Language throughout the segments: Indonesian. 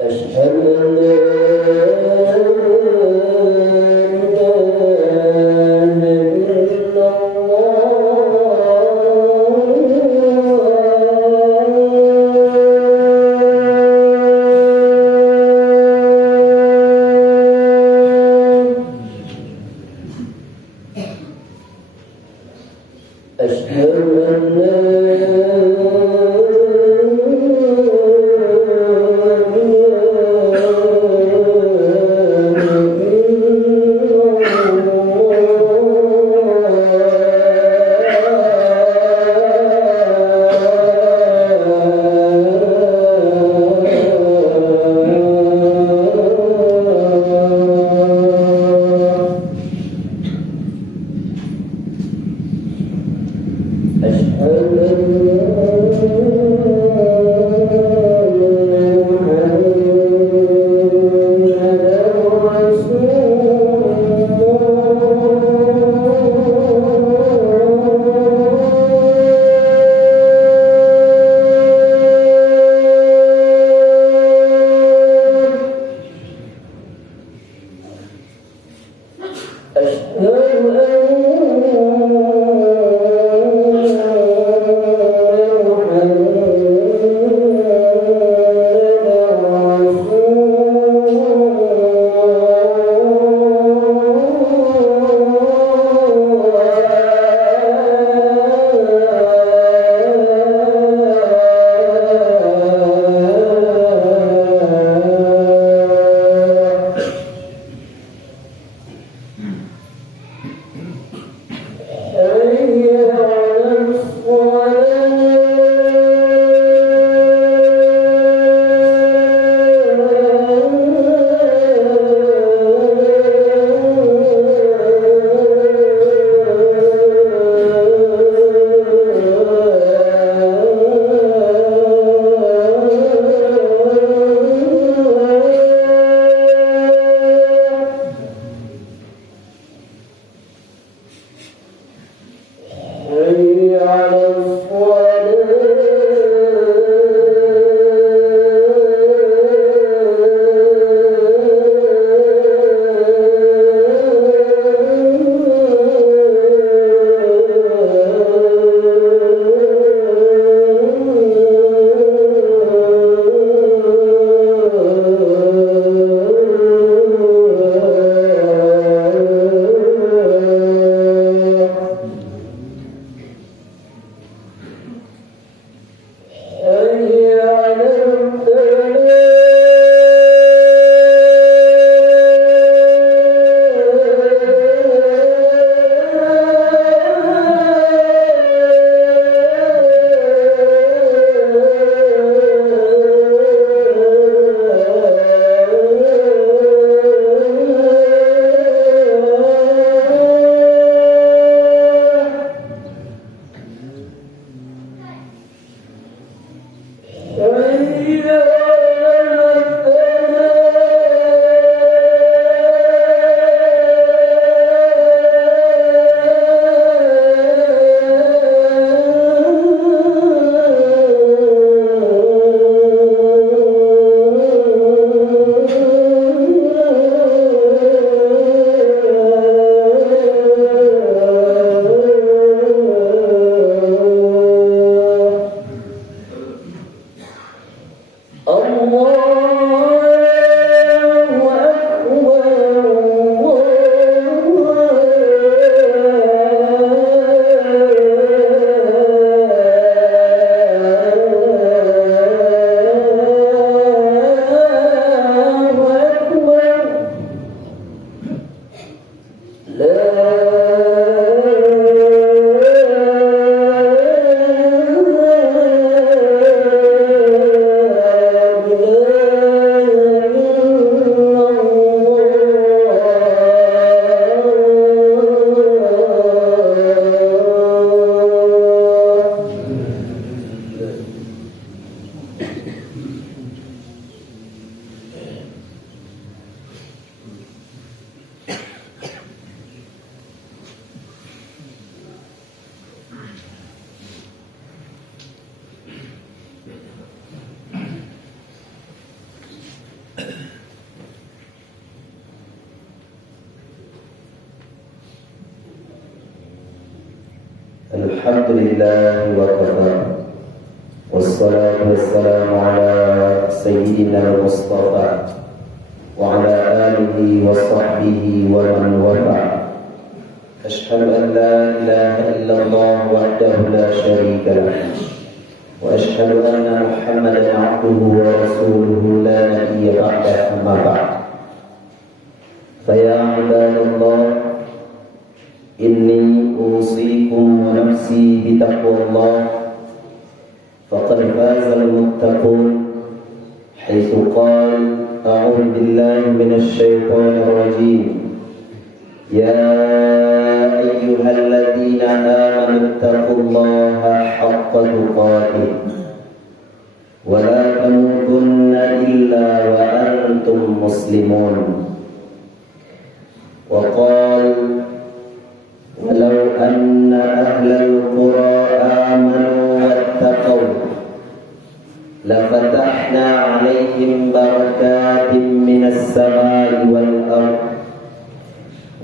أشهد أن لا الحمد لله وكفى والصلاة والسلام على سيدنا المصطفى وعلى آله وصحبه ومن وفى. أشهد أن لا إله إلا الله وحده لا شريك له وأشهد أن محمدا عبده ورسوله لا نبي بعده أما بعد. فيا عباد الله إني أوصيكم ونفسي بتقوى الله فقد فاز المتقون حيث قال أعوذ بالله من الشيطان الرجيم يا أيها الذين آمنوا اتقوا الله حق تقاته ولا تموتن إلا وأنتم مسلمون. وقال ولو أن أهل القرى آمنوا واتقوا لفتحنا عليهم بركات من السماء والأرض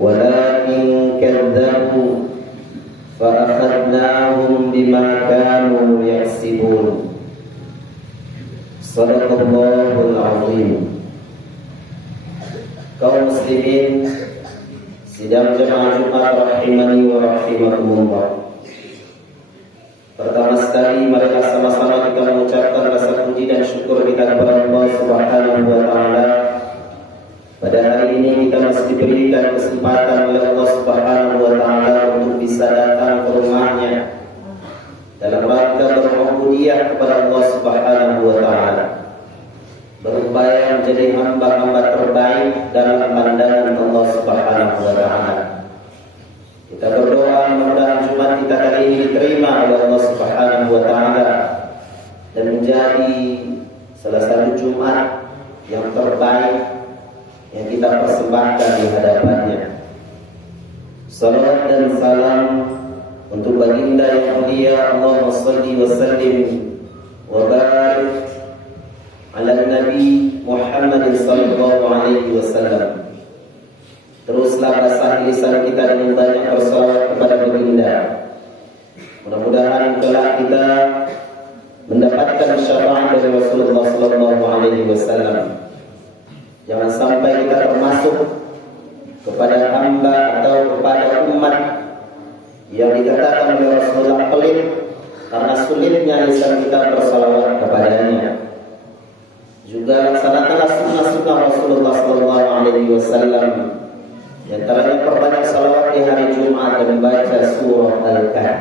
ولكن كذبوا فأخذناهم بما كانوا يكسبون. صدق الله العظيم. Kaum muslimin sidang jemaah Jumat rahimani wa rahimakumullah. Pertama sekali marilah sama-sama kita mengucapkan rasa puji dan syukur kita kepada Allah Subhanahu wa taala. Pada hari ini kita masih diberikan kesempatan oleh Allah Subhanahu wa taala untuk bisa datang ke rumahnya dalam rangka berubudiyah kepada Allah Subhanahu wa taala. Berupaya menjadi hamba-hamba terbaik dalam pandangan Allah Subhanahu wa taala. Kita berdoa mudah-mudahan Jumat kita kali ini diterima oleh Allah Subhanahu wa taala dan menjadi salah satu Jumat yang terbaik yang kita persembahkan di hadapannya. Salawat dan salam untuk baginda yang mulia, Allahumma shalli wa sallim wa barik ala Nabi Muhammad sallallahu alaihi wasallam. Teruslah basahi lisan kita dengan banyak bersalawat kepada baginda. Mudah-mudahan kelak kita mendapatkan syafaat dari Rasulullah sallallahu alaihi wasallam. Jangan sampai kita termasuk kepada hamba atau kepada umat yang dikatakan oleh Rasulullah pelit karena sulitnya lisan kita bersalawat kepadanya. Juga laksanakanlah sunnah-sunnah Rasulullah sallallahu alaihi wasallam. Di antaranya perbanyak salawat di hari Jumat dan membaca surah Al-Kahf.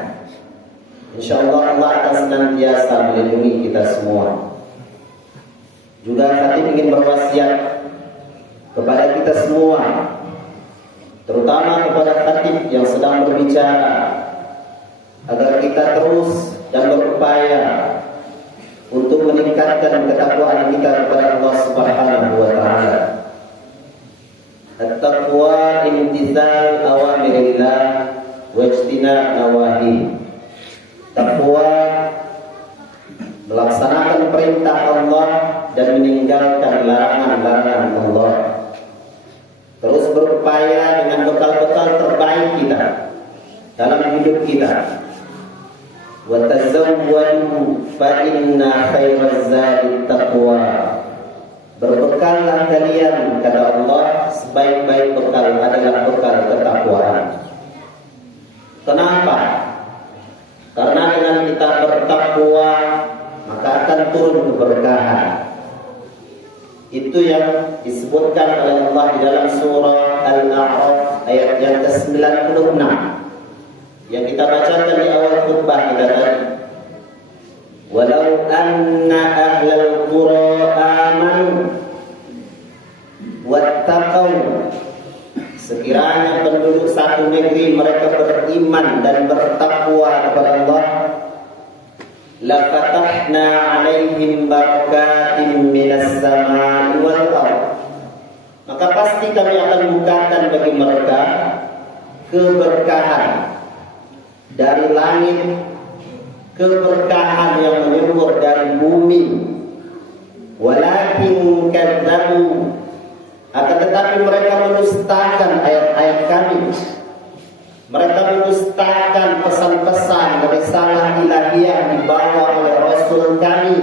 Insyaallah Allah akan senantiasa melindungi kita semua. Juga kami ingin berwasiat kepada kita semua, terutama kepada khatib yang sedang berbicara, agar kita terus dan berupaya untuk meningkatkan ketakwaan kita kepada Allah Subhanahu wa taala. At-taqwa imtithal awamirillah wa ijtinab nawahi. Takwa melaksanakan perintah Allah dan meninggalkan larangan-larangan Allah. Terus berupaya dengan bekal-bekal terbaik kita dalam hidup kita. Wa tazawwadu fa inna khairaz zadi taqwa. Berbekallah kalian, kata Allah, sebaik-baik bekal adalah bekal ketakwaan. Kenapa? Karena dengan kita bertakwa maka akan turun keberkahan. Itu yang disebutkan oleh Allah di dalam surah Al-A'raf ayat yang ke-96 yang kita bacakan di awal khutbah kita tadi. Walau anna ahlal qura amanu wattaqau. Sekiranya penduduk satu negeri mereka beriman dan bertakwa kepada Allah, la fatahna 'alaihim barakatin minas samai wal ardh. Maka pasti kami akan bukakan bagi mereka keberkahan dari langit, keberkahan yang menyembur dari bumi. Walakin kadzabu, akan tetapi mereka mendustakan ayat-ayat kami. Mereka mendustakan pesan-pesan Quran, risalah ilahiyah dibawa oleh Rasul kami.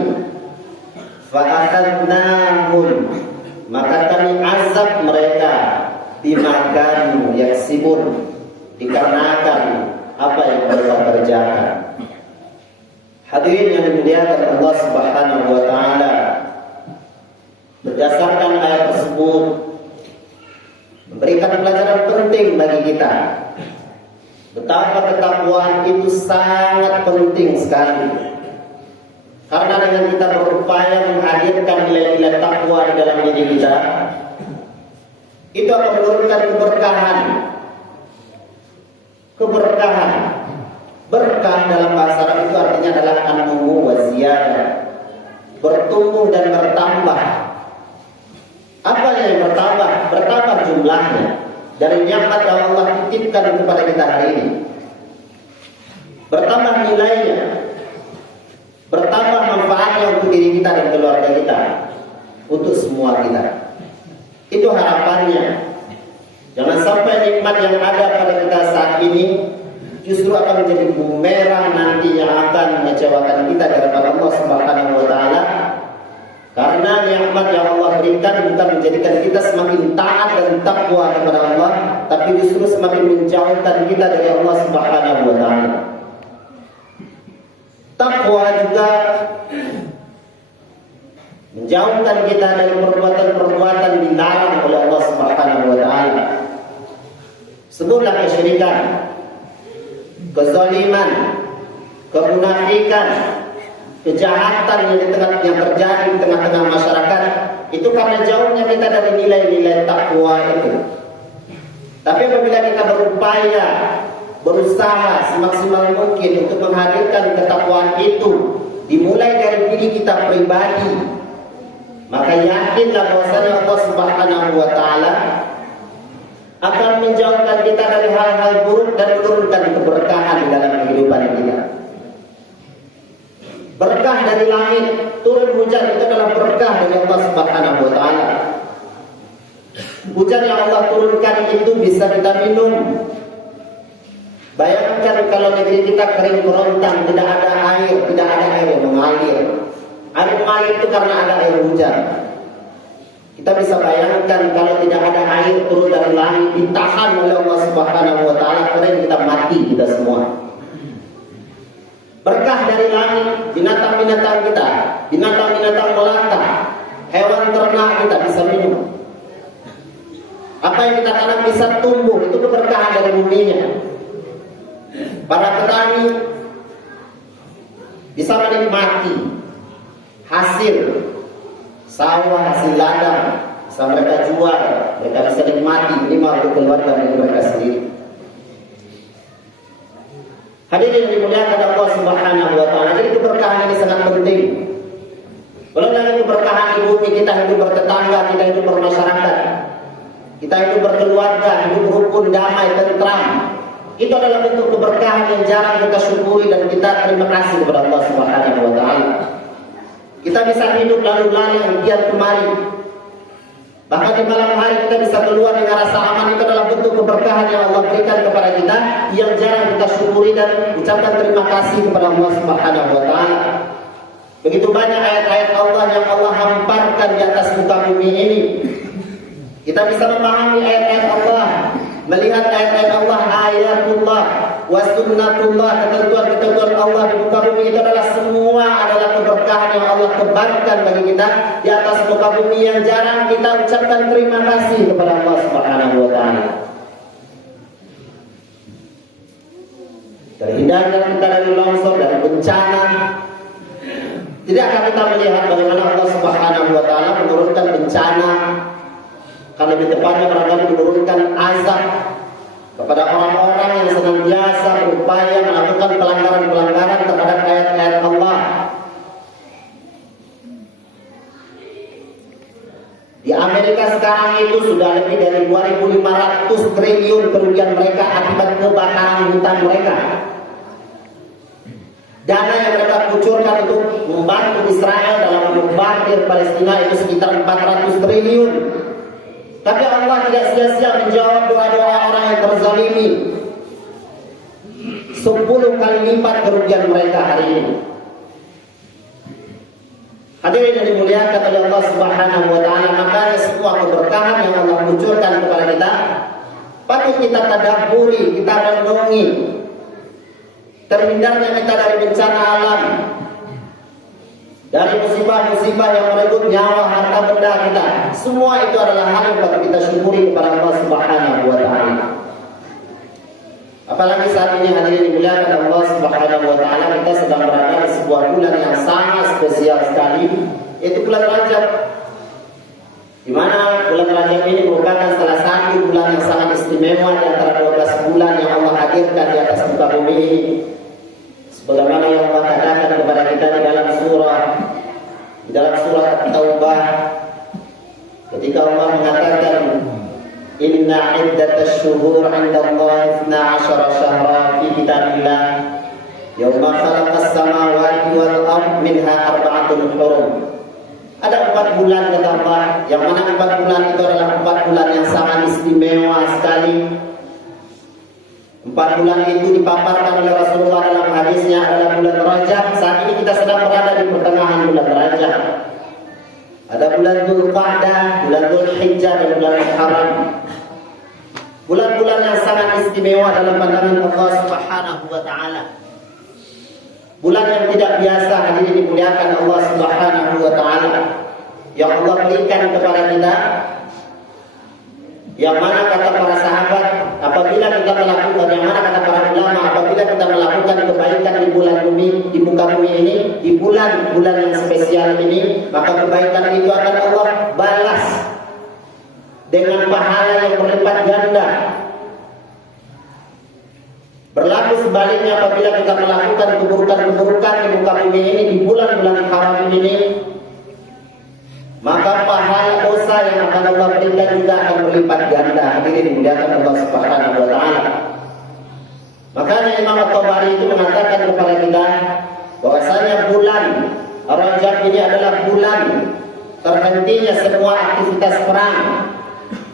Fa'akhadnahum, maka kami azab mereka bima kanu yaksibun, dikarenakan apa yang mereka kerjakan. Hadirin yang dimuliakan Allah Subhanahu wa taala, berdasarkan ayat tersebut memberikan pelajaran penting bagi kita. Betapa ketakwaan itu sangat penting sekali. Karena dengan kita berupaya menghadirkan nilai-nilai takwa di dalam diri kita, itu akan menurunkan keberkahan. Keberkahan, berkah dalam bahasa Arab itu artinya adalah an-numu wa ziyadah, bertumbuh dan bertambah. Apa yang bertambah? Bertambah jumlahnya dari nikmat yang Allah titipkan kepada kita hari ini. Bertambah nilainya, bertambah manfaatnya untuk diri kita dan keluarga kita, untuk semua kita. Itu harapannya. Jangan sampai nikmat yang ada pada kita saat ini justru akan menjadi bumerang nanti yang akan mengecewakan kita di hadapan Allah Subhanahu wa taala. Karena nikmat yang Allah berikan bukan menjadikan kita semakin taat dan takwa kepada Allah, tapi justru semakin menjauhkan kita dari Allah Subhanahu wa taala. Takwa juga menjauhkan kita dari perbuatan-perbuatan dilarang oleh Allah Subhanahu wa taala. Sebutlah kesyirikan, kezaliman, kemunafikan, kejahatan yang terjadi di tengah-tengah masyarakat, itu karena jauhnya kita dari nilai-nilai takwa itu. Tapi apabila kita berupaya, berusaha semaksimal mungkin untuk menghadirkan ketakwaan itu, dimulai dari diri kita pribadi, maka yakinlah bahwasanya Allah Subhanahu wa taala akan menjauhkan kita dari hal-hal buruk dan menurunkan keberkahan di dalam kehidupan kita. Berkah dari langit, turun hujan itu adalah berkah dari Allah Subhanahu wa taala. Hujan yang Allah turunkan itu bisa kita minum. Bayangkan kalau negeri kita kering kerontang, tidak ada air yang mengalir. Air mengalir itu karena ada air hujan. Kita bisa bayangkan kalau tidak ada air turun dari langit, ditahan oleh Allah Subhanahu wa taala, kering, kita mati kita semua. Berkah dari langit, binatang-binatang kita, binatang-binatang melata, hewan ternak kita bisa minum. Apa yang kita tanam bisa tumbuh, itu keberkahan dari buminya. Para petani bisa menikmati hasil sawah, hasil ladang, bisa mereka jual, mereka bisa nikmati minimal untuk keluarga mereka sendiri. Hadirin yang dimuliakan Allah Subhanahu wa taala, jadi keberkahan ini sangat penting. Belum lagi keberkahan di bumi, kita hidup bertetangga, kita hidup bermasyarakat, kita hidup berkeluarga, hidup rukun, damai, tentram. Itu adalah bentuk keberkahan yang jarang kita syukuri dan kita terima kasih kepada Allah Subhanahu wa taala. Kita bisa hidup lalu lalang kian kemari. Bahkan di malam hari kita bisa keluar dengan rasa aman. Itu adalah bentuk keberkahan yang Allah berikan kepada kita, yang jarang kita syukuri dan ucapkan terima kasih kepada Allah Subhanahu wa taala. Begitu banyak ayat-ayat Allah yang Allah hamparkan di atas muka bumi ini. Kita bisa memahami ayat-ayat Allah, melihat ayat-ayat Allah, ayatullah wa sunnatullah, ketentuan-ketentuan Allah di muka bumi itu adalah semua adalah keberkahan yang Allah tebarkan bagi kita di atas muka bumi, yang jarang kita ucapkan terima kasih kepada Allah Subhanahu wa taala. Terhindarnya kita dari longsor, dari bencana. Tidakkah kita melihat bagaimana Allah Subhanahu wa taala menurunkan bencana, kalau lebih tepatnya barangkali menurunkan azab kepada orang-orang yang senantiasa berupaya melakukan pelanggaran-pelanggaran terhadap ayat-ayat Allah. Di Amerika sekarang itu sudah lebih dari 2.500 triliun kerugian mereka akibat kebakaran hutan mereka. Dana yang mereka kucurkan untuk membantu Israel dalam membakar Palestina itu sekitar 400 triliun. Tapi Allah tidak sia-sia menjawab doa-doa orang yang terzalimi. 10 kali lipat kerugian mereka hari ini. Hadirin yang dimuliakan oleh Allah Subhanahu wa taala, makanya semua keberkahan yang Allah kucurkan kepada kita patut kita tadabburi, kita renungi. Terhindarnya kita dari bencana alam, dari musibah-musibah yang merenggut nyawa, harta benda kita, semua itu adalah hal yang patut kita syukuri kepada Allah Subhanahu wa taala. Apalagi saat ini hadirin dimuliakan Allah Subhanahu wa taala, kita sedang berada di sebuah bulan yang sangat spesial sekali, yaitu bulan Rajab. Di mana bulan Rajab ini merupakan salah satu bulan yang sangat istimewa di antara 12 bulan yang Allah hadirkan di atas muka bumi ini. Sebagaimana yang Allah katakan kepada kita di dalam surah At-Taubah, ketika Allah mengatakan inna iddatash syuhur 'indallahi 12 syahran fi kitabillah yauma khalaqas samawati wal ardh minha arba'atun hurum. Ada 4 bulan kata Allah, yang mana 4 bulan itu adalah 4 bulan yang sangat istimewa sekali. 4 bulan itu dipaparkan oleh Rasulullah dalam hadisnya adalah bulan Rajab. Saat ini kita sedang berada di pertengahan bulan Rajab. Ada bulan Dzulqa'dah, bulan Dzulhijjah, dan bulan Muharram. Bulan-bulan yang sangat istimewa dalam pandangan Allah Subhanahu wa taala. Bulan yang tidak biasa, hadirin dimuliakan Allah Subhanahu wa taala, yang Allah berikan kepada kita, yang mana kata para sahabat, apabila kita melakukan, yang mana kata para ulama, apabila kita melakukan kebaikan di bulan bumi, di muka bumi ini, di bulan-bulan yang spesial ini, maka kebaikan itu akan Allah balas dengan pahala yang berlipat ganda. Berlaku sebaliknya apabila kita melakukan keburukan-keburukan di muka bumi ini, di bulan-bulan haram ini, maka pahala dosa yang akan Allah berikan juga akan berlipat ganda. Hadirin dimuliakan Allah Subhanahu wa taala. Makanya Imam At-Tabari itu mengatakan kepada kita bahwasanya bulan Rajab ini adalah bulan terhentinya semua aktivitas perang,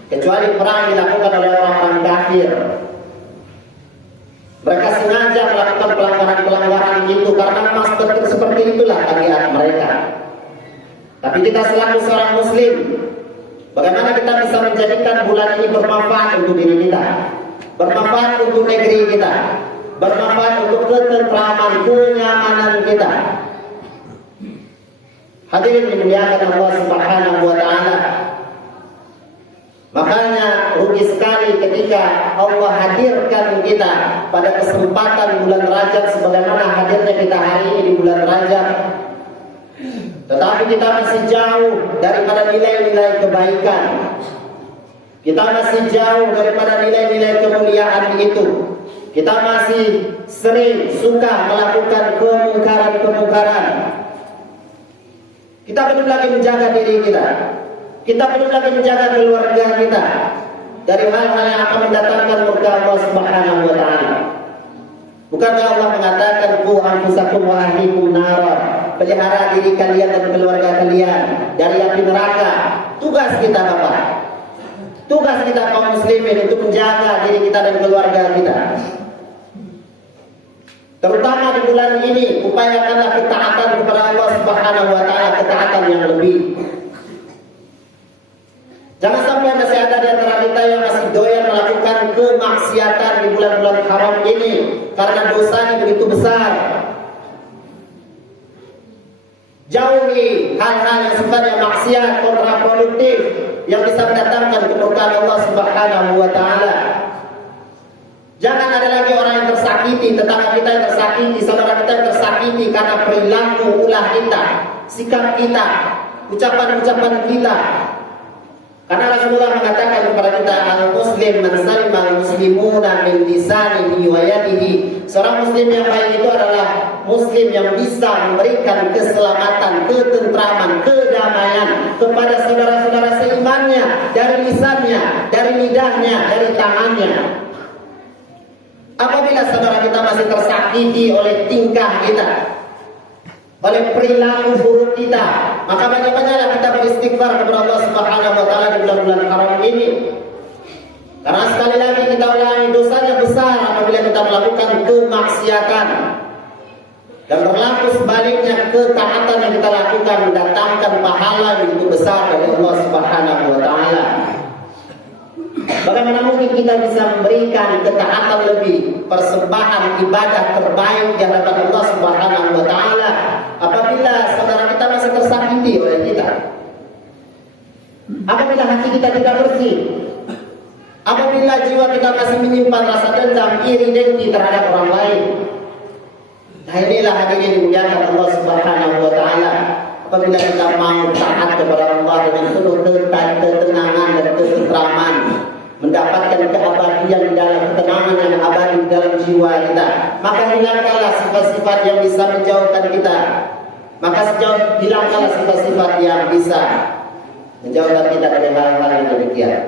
kecuali perang dilakukan oleh orang-orang kafir. Mereka sengaja melakukan pelanggaran-pelanggaran itu karena memang seperti itulah tabiat mereka. Tapi kita selaku seorang muslim, bagaimana kita bisa menjadikan bulan ini bermanfaat untuk diri kita, bermanfaat untuk negeri kita, bermanfaat untuk ketentraman, kenyamanan kita. Hadirin dimuliakan Allah Subhanahu wa taala. Makanya rugi sekali ketika Allah hadirkan kita pada kesempatan bulan Rajab sebagaimana hadirnya kita hari ini di bulan Rajab. Tetapi kita masih jauh daripada nilai-nilai kebaikan. Kita masih jauh daripada nilai-nilai kemuliaan itu. Kita masih sering suka melakukan kemungkaran-kemungkaran. Kita belum lagi menjaga diri kita. Kita belum lagi menjaga keluarga kita dari hal-hal yang akan mendatangkan murka Allah Subhanahu wa taala. Bukankah Allah mengatakan qu anfusakum wa ahlikum nara, pelihara diri kalian dan keluarga kalian dari api neraka. Tugas kita apa? Tugas kita kaum muslimin itu menjaga diri kita dan keluarga kita. Terutama di bulan ini, upayakanlah ketaatan kepada Allah Subhanahu wa taala, ketaatan yang lebih. Jangan sampai masih ada di antara kita yang masih doyan melakukan kemaksiatan di bulan-bulan haram ini karena dosanya begitu besar. Jauhi hal-hal yang sifatnya maksiat, kontraproduktif, yang bisa mendatangkan kemurkaan Allah Subhanahu wa taala. Jangan ada lagi orang yang tersakiti, tetangga kita yang tersakiti, saudara kita yang tersakiti karena perilaku ulah kita, sikap kita, ucapan-ucapan kita. Karena Rasulullah mengatakan kepada kita, al-muslim man salima al-muslimuna min lisanihi wa yadihi. Seorang muslim yang baik itu adalah muslim yang bisa memberikan keselamatan, ketentraman, kedamaian kepada saudara-saudara seimannya dari lisannya, dari lidahnya, dari tangannya. Apabila saudara kita masih tersakiti oleh tingkah kita, oleh perilaku buruk kita, maka banyak-banyaklah kita beristighfar kepada Allah Subhanahu wa taala di bulan-bulan haram ini. Karena sekali lagi kita ulangi, dosanya besar apabila kita melakukan kemaksiatan. Dan berlaku sebaliknya, ketaatan yang kita lakukan mendatangkan pahala yang begitu besar dari Allah Subhanahu wa taala. Bagaimana mungkin kita bisa memberikan ketaatan lebih, persembahan ibadah terbaik di hadapan Allah Subhanahu wa taala apabila saudara kita masih tersakiti oleh kita? Apabila hati kita tidak bersih, apabila jiwa kita masih menyimpan rasa dendam, iri, dengki terhadap orang lain. Nah, inilah hadirin dimuliakan Allah Subhanahu wa taala. Apabila kita mau taat kepada Allah dengan penuh ketenangan dan ketentraman, mendapatkan keabadian di dalam ketenangan yang abadi di dalam jiwa kita, maka hilangkanlah sifat-sifat yang bisa menjauhkan kita. Maka hilangkanlah sifat-sifat yang bisa menjauhkan kita dari hal-hal yang demikian.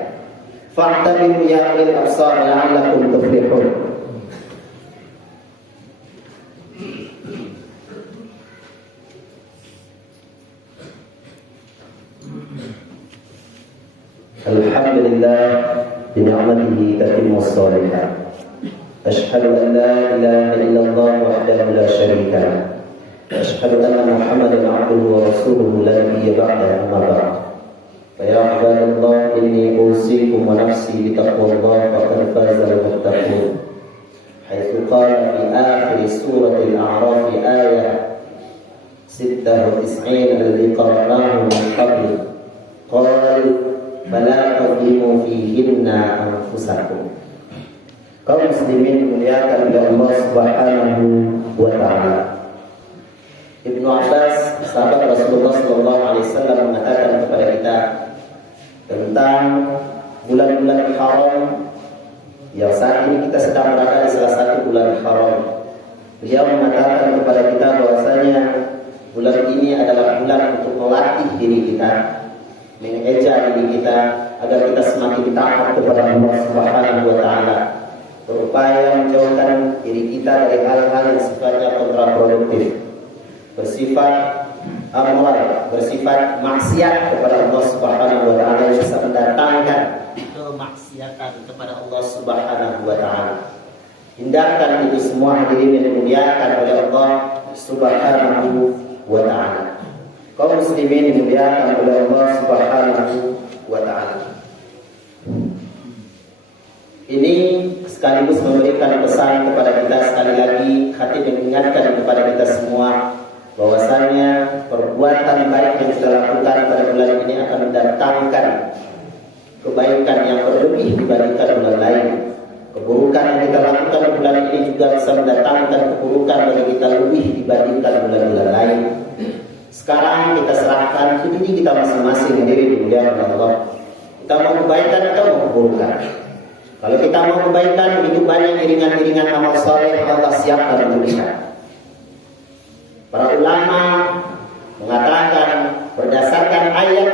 Fa'tabiru ya ulil absar la'allakum tuflihun. Alhamdulillah bi'ni'matihi tatimmus shalihat. Asyhadu an la ilaha illallah wahdahu la syarika lah. Asyhadu anna Muhammadan 'abduhu wa rasuluhu la nabiyya ba'dahu amma ba'd. Fa ya ibadallah inni usikum wa nafsi bi taqwallah faqad faza al-muttaqun. Haitsu qala fi akhir surah al-A'raf ayah 96 alladhi qara'nahu min qabl. Qala fala tadlimu fihinna anfusakum. Kaum muslimin dimuliakan oleh Allah Subhanahu wa taala. Ibnu Abbas, sahabat Rasulullah sallallahu alaihi wasallam, mengatakan kepada kita tentang bulan-bulan haram yang saat ini kita sedang berada di salah satu bulan haram. Beliau mengatakan kepada kita bahwasanya bulan ini adalah bulan untuk melatih diri kita, mengeja diri kita agar kita semakin taat kepada Allah Subhanahu wa taala, berupaya menjauhkan diri kita dari hal-hal yang sifatnya kontraproduktif, bersifat amoral, bersifat maksiat kepada Allah Subhanahu wa taala yang bisa mendatangkan kemaksiatan kepada Allah Subhanahu wa taala. Hindarkan itu semua hadirin yang dimuliakan oleh Allah Subhanahu wa taala. Kaum muslimin dimuliakan oleh Allah Subhanahu wa taala. Ini sekaligus memberikan pesan kepada kita, sekali lagi khatib mengingatkan kepada kita semua bahwasanya perbuatan baik yang kita lakukan pada bulan ini akan mendatangkan kebaikan yang berlebih dibandingkan bulan lain. Keburukan yang kita lakukan di bulan ini juga bisa mendatangkan keburukan bagi kita lebih dibandingkan bulan-bulan lain. Sekarang kita serahkan ke diri kita masing-masing, diri dimuliakan Allah. Kita mau kebaikan atau mau keburukan? Kalau kita mau kebaikan, begitu banyak iringan-iringan amal saleh yang Allah siapkan untuk kita. Para ulama mengatakan berdasarkan ayat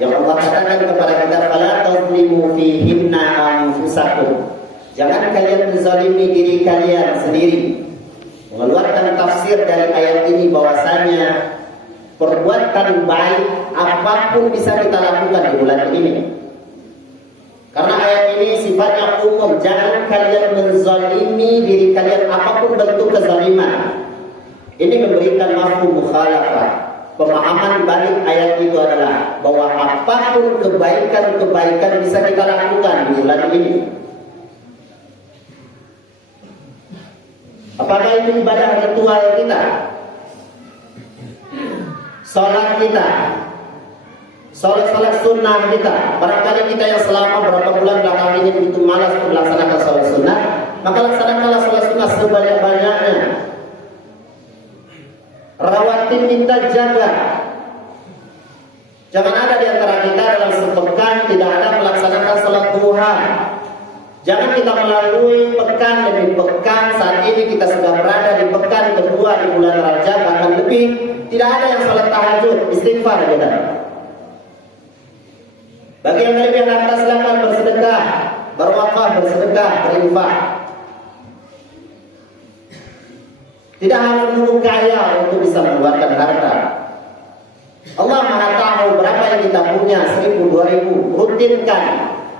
yang Allah katakan kepada kita, fala tazlimu fihinna anfusakum. Jangan kalian menzalimi diri kalian sendiri. Mengeluarkan tafsir dari ayat ini bahwasanya perbuatan baik apapun bisa kita lakukan di bulan ini. Karena ayat ini sifatnya umum, jangan kalian menzalimi diri kalian apapun bentuk kezaliman. Ini memberikan mafhum mukhalafah. Pemahaman balik ayat itu adalah bahwa apapun kebaikan-kebaikan bisa kita lakukan di bulan ini. Apakah itu ibadah ritual kita? Salat kita, salat sunnah kita. Barangkali kita yang selama berapa bulan belakang ini begitu malas untuk melaksanakan salat sunnah, maka laksanakanlah salat sunnah sebanyak-banyaknya. Rawatin kita jaga. Jangan ada di antara kita dalam sepekan tidak ada melaksanakan salat duha. Jangan kita melalui pekan demi pekan. Saat ini kita sudah berada di pekan kedua di bulan Rajab, bahkan lebih. Tidak ada yang salat tahajud, istighfar kita. Bagi yang lebih harta silakan bersedekah, berwakaf, bersedekah, berinfak. Tidak harus menunggu kaya untuk bisa mengeluarkan harta. Allah Maha tahu berapa yang kita punya, 1000, 2000. Rutinkan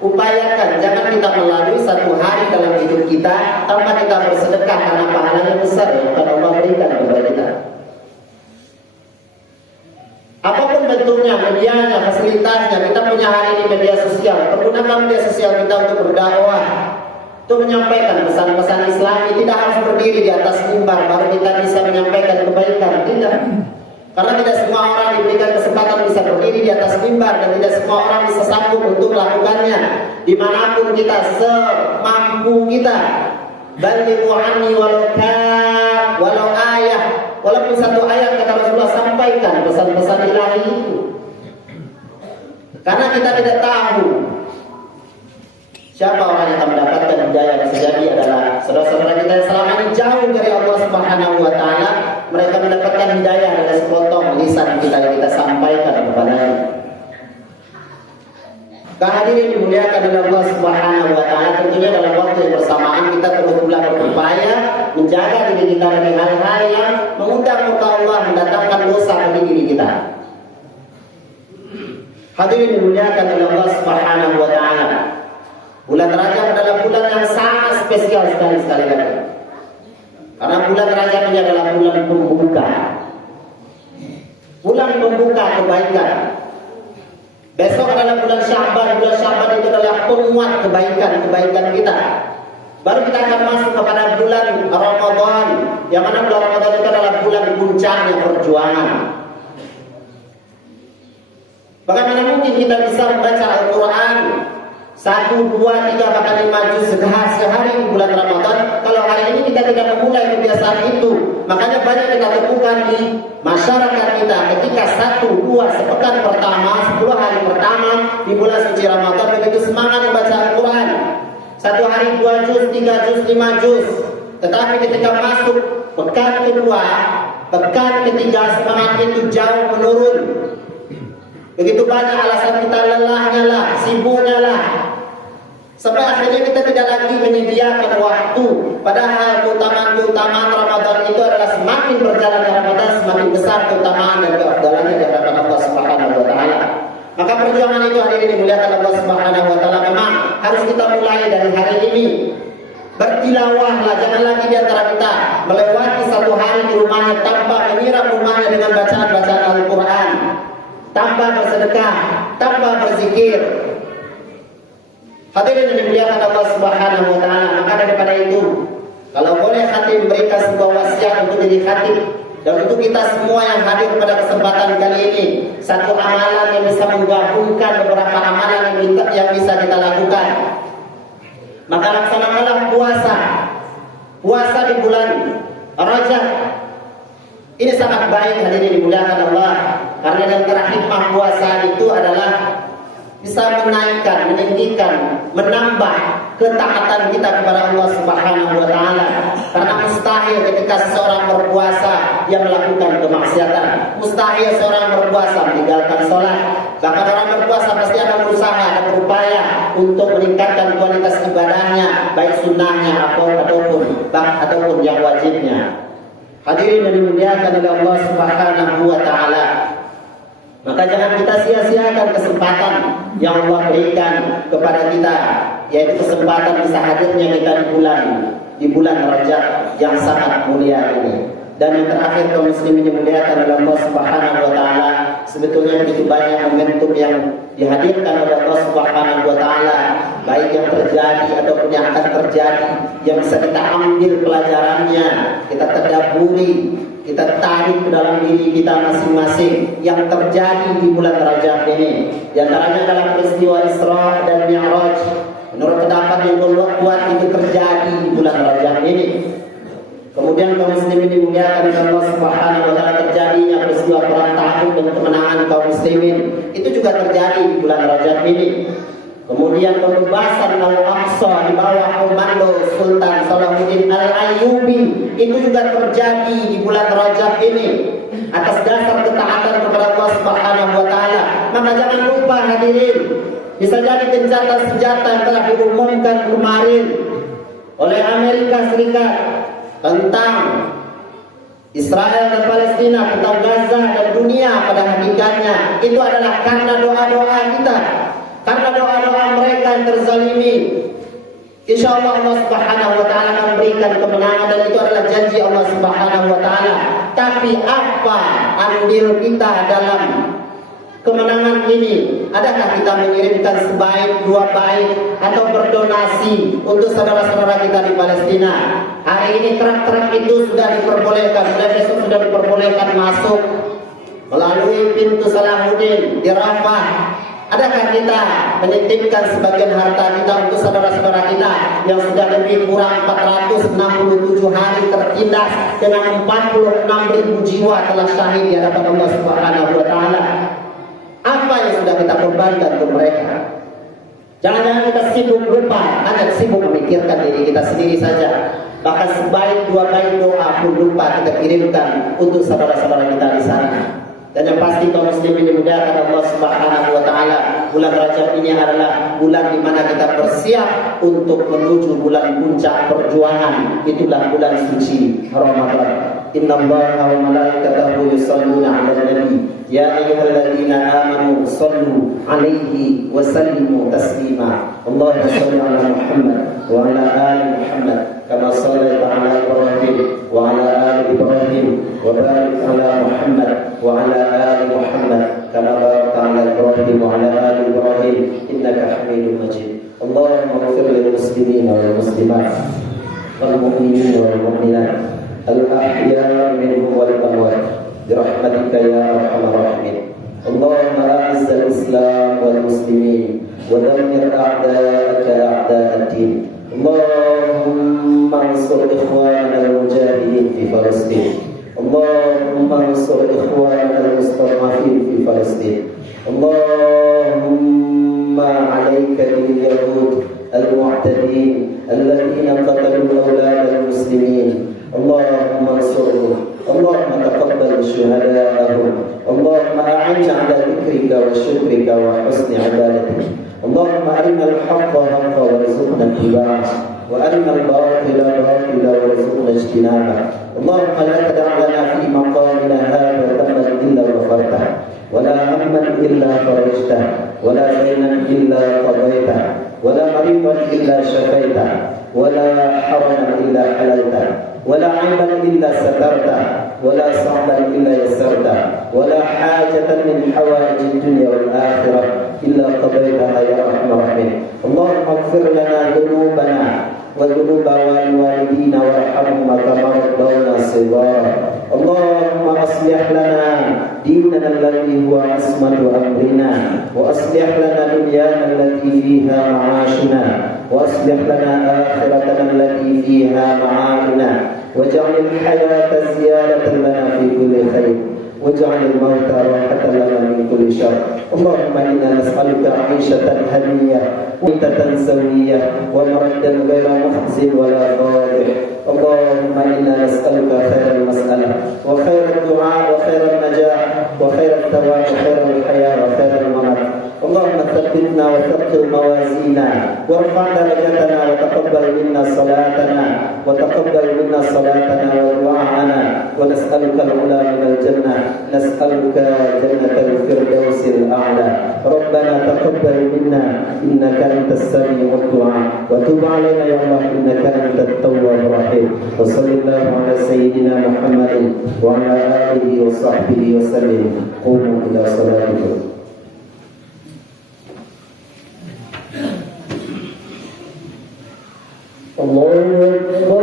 Upayakan jangan kita melalui satu hari dalam hidup kita tanpa kita bersedekah, karena pahalanya besar yang akan Allah berikan kepada kita. Apapun bentuknya, medianya, fasilitasnya, kita punya hari ini media sosial, pergunakan media sosial kita untuk berdakwah, untuk menyampaikan pesan-pesan Islami. Tidak harus berdiri di atas mimbar baru kita bisa menyampaikan kebaikan, tidak. Karena tidak semua orang diberikan kesempatan bisa berdiri di atas mimbar, dan tidak semua orang bisa sanggup untuk melakukannya. Dimanapun kita, semampu kita. Balighu anni walau ayah, walaupun satu ayat, kata Rasulullah, sampaikan pesan-pesan ilahi itu. Karena kita tidak tahu siapa orang yang akan mendapatkan hidayah. Yang sejati adalah saudara-saudara kita yang selama ini jauh dari Allah Subhanahu wa Ta'ala. Mereka mendapatkan hidayah dari sepotong lisan kita yang kita sampaikan kepadanya. Hadirin dimuliakan oleh Allah Subhanahu wa Ta'ala, tentunya dalam waktu yang bersamaan kita terus berupaya menjaga diri kita dari hal-hal yang mengundang murka Allah, mendatangkan dosa bagi diri kita. Hadirin dimuliakan oleh Allah Subhanahu wa Ta'ala, bulan Rajab adalah bulan yang sangat spesial sekali lagi. Karena bulan Rajab ini adalah bulan pembuka. Bulan pembuka kebaikan. Besok adalah bulan Sya'ban. Bulan Sya'ban itu adalah penguat kebaikan kita. Baru kita akan masuk kepada bulan Ramadan, yang mana bulan Ramadan itu adalah bulan puncaknya perjuangan. Bagaimana mungkin kita bisa membaca Al-Quran 1, 2, 3, bahkan 5 juz sehari di bulan Ramadan, kalau hari ini kita tidak memulai kebiasaan itu? Makanya banyak kita temukan di masyarakat kita ketika 1, 2, sepekan pertama, 10 hari pertama di bulan suci Ramadan begitu semangat membaca Al-Quran, 1 hari 2 juz, 3 juz, 5 juz. Tetapi ketika masuk pekan kedua, pekan ketiga, semangat itu jauh menurun. Begitu banyak alasan kita, lelahnya lah, sibuknya lah, sampai akhirnya kita tidak lagi menyediakan waktu. Padahal keutamaan Ramadan itu adalah semakin berjalannya Ramadan, semakin besar keutamaan dan keafdalannya di hadapan Allah Subhanahu wa Ta'ala. Maka perjuangan itu hadirin dimuliakan Allah Subhanahu wa Ta'ala memang harus kita mulai dari hari ini. Bertilawahlah, jangan lagi di antara kita melewati satu hari di rumahnya tanpa menyiram rumahnya dengan bacaan-bacaan Al-Quran, tanpa bersedekah, tanpa berzikir. Hadirin yang dimuliakan Allah Subhanahu wa Ta'ala, maka daripada itu, kalau boleh khatib memberikan sebuah wasiat untuk jadi khatib, dan untuk kita semua yang hadir pada kesempatan kali ini, satu amalan yang bisa menggabungkan beberapa amalan yang bisa kita lakukan. Maka laksanakanlah puasa di bulan Rajab. Ini sangat baik hadirin dimuliakan Allah, karena yang terakhir puasa itu adalah bisa menaikkan, meninggikan, menambah ketaatan kita kepada Allah Subhanahu wa Ta'ala. Karena mustahil ketika seseorang berpuasa yang melakukan kemaksiatan. Mustahil seorang berpuasa meninggalkan sholat. Bahkan orang berpuasa pasti akan berusaha dan berupaya untuk meningkatkan kualitas ibadahnya, baik sunnahnya ataupun yang wajibnya. Hadirin yang dimuliakan oleh Allah Subhanahu wa Ta'ala, maka jangan kita sia-siakan kesempatan yang Allah berikan kepada kita, yaitu kesempatan bisa hadirnya kita di bulan Rajab yang sangat mulia ini. Dan yang terakhir, kaum muslimin dimuliakan oleh Allah Subhanahu wa Ta'ala, sebetulnya begitu banyak momentum yang dihadirkan oleh Allah Subhanahu wa Ta'ala, baik yang terjadi ataupun yang akan terjadi, yang bisa kita ambil pelajarannya, kita tadaburi, kita tarik ke dalam diri kita masing-masing yang terjadi di bulan Rajab ini. Di antaranya adalah peristiwa Isra dan Mi'raj. Menurut pendapat yang kuat itu terjadi di bulan Rajab ini. Kemudian kaum muslimin dimuliakan oleh Allah Subhanahu wa Ta'ala, terjadinya peristiwa perang Tabuk dan kemenangan kaum muslimin itu juga terjadi di bulan Rajab ini. Kemudian pembebasan Al-Aqsa di bawah komando Sultan Salahuddin Al-Ayyubi itu juga terjadi di bulan Rajab ini atas dasar ketaatan kepada Allah Subhanahu wa Ta'ala. Maka jangan lupa hadirin, bisa jadi gencatan senjata yang telah diumumkan kemarin oleh Amerika Serikat tentang Israel dan Palestina, tentang Gaza dan dunia pada hakikatnya itu adalah karena doa-doa kita. karena doa-doa mereka yang terzalimi. Insya Allah Allah Subhanahu wa Ta'ala akan berikan kemenangan, dan itu adalah janji Allah Subhanahu wa Ta'ala. Tapi apa andil kita dalam kemenangan ini? Adakah kita mengirimkan sebaik, dua baik, atau berdonasi untuk saudara-saudara kita di Palestina? Hari ini truk-truk itu sudah diperbolehkan, dan besok sudah diperbolehkan masuk melalui pintu Salahuddin di Rafah. Adakah kita menitipkan sebagian harta kita untuk saudara-saudara kita yang sudah lebih kurang 467 hari tertindas dengan 46.000 jiwa telah syahid di hadapan Allah Subhanahu wa Ta'ala? Apa yang sudah kita korbankan untuk mereka? Jangan-jangan kita sibuk lupa, hanya sibuk memikirkan diri kita sendiri saja. Bahkan sebaik dua baik doa pun lupa kita kirimkan untuk saudara-saudara kita di sana. Dan yang pasti kaum muslimin dimudahkan Allah Subhanahu wa Ta'ala, bulan Rajab ini adalah bulan di mana kita bersiap untuk menuju bulan puncak perjuangan. Itulah bulan suci Ramadan. Innallaha wa malaikatahu yusholluna 'alan nabi ya ayyuhalladzina amanu shallu 'alaihi wa sallimu taslima. Allahumma shalli 'ala Muhammad wa 'ala ali Muhammad kama shallaita 'ala Ibrahim wa 'ala ali Ibrahim wa barik 'ala Muhammad wa 'ala ali Muhammad kama barakta 'ala Ibrahim wa 'ala ali Ibrahim innaka Hamidum Majid. Allahumma ighfir lil muslimina wal muslimat wal mu'minina wal mu'minat al-ahya minhum wal amwat birahmatika ya arhamar rahimin. Allahumma a'izz al-islam wal muslimin wa dammir a'da'aka a'da'ad-din. Allahumma ansur ikhwanana al-mujahidin fi Palestin. Allahumma ansur ikhwanana al-mustad'afin fi Palestin. Allahumma 'alaika bil yahud al-mu'tadin alladhina qatalu awlad al-muslimin. اللهم انصرهم، اللهم تقبل شهداءهم، اللهم أعنا على ذكرك وشكرك وحسن عبادتك، اللهم أرنا الحق حقا وارزقنا اتباعه، وأرنا الباطل باطلا وارزقنا اجتنابه. اللهم لا تدع لنا في مقامنا هذا ذنبا إلا غفرته، ولا هما إلا فرجته، ولا دينا إلا قضيته، ولا مريضا إلا شفيته، ولا حرما إلا حللته، ولا عيبا إلا سترته، ولا صعبا إلا يسرته، ولا حاجة من حوائج الدنيا والآخرة إلا قضيتها يا أرحم الراحمين. اللهم اغفر لنا ذنوبنا وذنوب والدينا وارحمهما كما ربونا صغارا. اللهم أصلح لنا ديننا الذي هو عصمة أمرنا، وأصلح لنا دنيانا التي فيها معاشنا، وأصلح لنا آخرتنا التي فيها معادنا، واجعل الحياة زيادة لنا في كل خير، واجعل الموت راحة لنا من كل شر. اللهم إنا نسألك عيشة هنية وميتة سوية ومردا غير محزن ولا فاضح. اللهم إنا نسألك خير المسألة وخير الدعاء وخير النجاح وخير الثواب وخير الحياة وخير الممات. اللهم ثبتنا وثقل موازينا وارفع درجتنا وتقبل منا صلاتنا ودعاءنا، ونسألك العلا من الجنة، نسألك جنة الفردوس الأعلى. ربنا تقبل منا إنك أنت السميع الدعاء، وتب علينا يا الله إنك أنت التواب الرحيم. وصلى الله على سيدنا محمد وعلى آله وصحبه وسلم. قوموا إلى صلاتكم. الله أكبر.